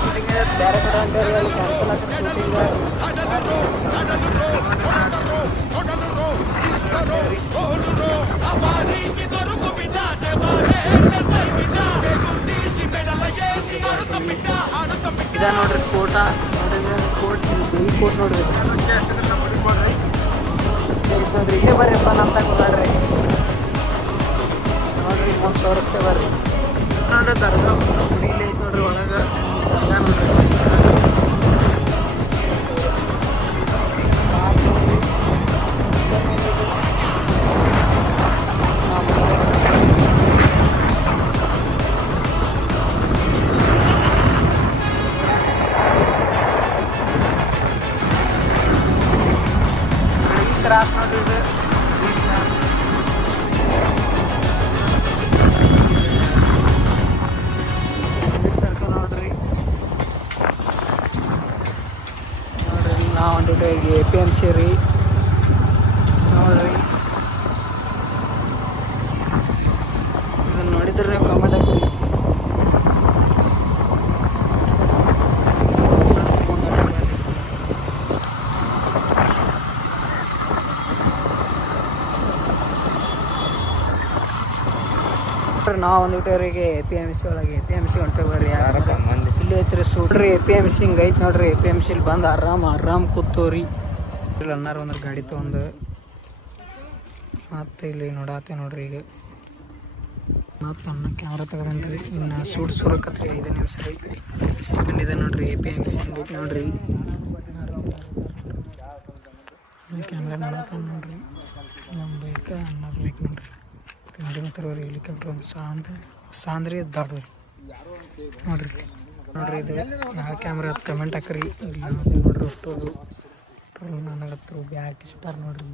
Shooting ಬೇರೆ ಕಡೆ ಹೊಂಟೇವ್ರಿ ಅಲ್ಲಿ ಕ್ಯಾನ್ಸಲ್ ಆಗ್ತದೆ ಶೂಟಿಂಗ್. ಇದ ನೋಡ್ರಿ ಕೋಟ ಕೋಟ್ ಬಿಳಿ ಕೋಟ್ ನೋಡ್ರಿ ನೋಡ್ರಿ ಇಲ್ಲೇ ಬರ್ರಿಪ್ಪ ನಮ್ಮ ತಗ ನೋಡ್ರಿ ನೋಡ್ರಿ ಮುಂದೆ ತೋರಿಸ್ತೇವೆ ಬರ್ರಿ ನೋಡ್ರಿ ದರ್ಗಾ ಗುಡಿ ಇಲ್ಲೇ ಐತೆ ನೋಡ್ರಿ ಒಳಗೆ ದರ್ಗಾ ನೋಡ್ರಿ ಕ್ರಾಸ್ ನೋಡ್ರಿ ಇದು ಸರ್ಕಲ್ ನೋಡ್ರಿ ನೋಡ್ರಿ ನಾವು ಹೊಂಟಿದ್ವಿ ಈಗ APMC ರೀ ನೋಡ್ರಿ ಇದನ್ನು ನೋಡಿದ್ರೆ ನೀವು ಕಾಮೆಂಟ್ ಹಾಕಿ. ನಾವು ಒಂದಿಟ್ಟವ್ರಿಗೆ APMC ಒಳಗೆ APMC ಹೊಂಟೇವಿ ಬರ್ರಿ ಇಲ್ಲಿ ಐತ್ರಿ ಸೂಟ್ರಿ APMC ಹಿಂಗೆ ಐತೆ ನೋಡ್ರಿ APMC ಇಲ್ಲಿ ಬಂದು ಆರಾಮ್ ಕೂತವ್ರಿ ಇಲ್ಲಿ ಅನ್ನಾರು ಅಂದ್ರೆ ಗಾಡಿ ತೊಗೊಂಡು ಮತ್ತು ಇಲ್ಲಿ ನೋಡಾತೆ ನೋಡ್ರಿ ಈಗ ಮತ್ತು ಅನ್ನ ಕ್ಯಾಮ್ರಾ ತೆಗದನ್ರಿ ಇನ್ನು ಸುರಕತ್ರಿ 5 ನಿಮಿಷ ರೀ ಸೆಕೆಂಡ್ ಇದೆ ನೋಡ್ರಿ APMC ಹಿಂಗೈತೆ ನೋಡ್ರಿ ಕ್ಯಾಮ್ರಾ ನೋಡತ್ತ ನೋಡ್ರಿ ನಮ್ಮ ಬೈಕ ಅನ್ನೋದು ಬೇಕು ನೋಡ್ರಿ ನೋಡ್ರಿ ಹೆಲಿಕಾಪ್ಟರ್ ಒಂದು ಸಾಂದ್ರಿ ದಾಡ್ರಿ ನೋಡ್ರಿ ಇದು ಯಾವ ಕ್ಯಾಮ್ರಾ ಅದು ಕಮೆಂಟ್ ಹಾಕ್ರಿ ನೋಡ್ರಿ ಅಷ್ಟೋದು ನನಗತ್ತು ಬ್ಯಾಗ್ ಹಾಕಿಸ್ಬಿಟ್ಟಾರ ನೋಡ್ರಿ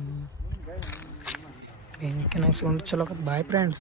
ಬೆಂಕಿನಾಗ ಸೌಂಡ್ ಚಲೋ ಬಾಯ್ ಫ್ರೆಂಡ್ಸ್.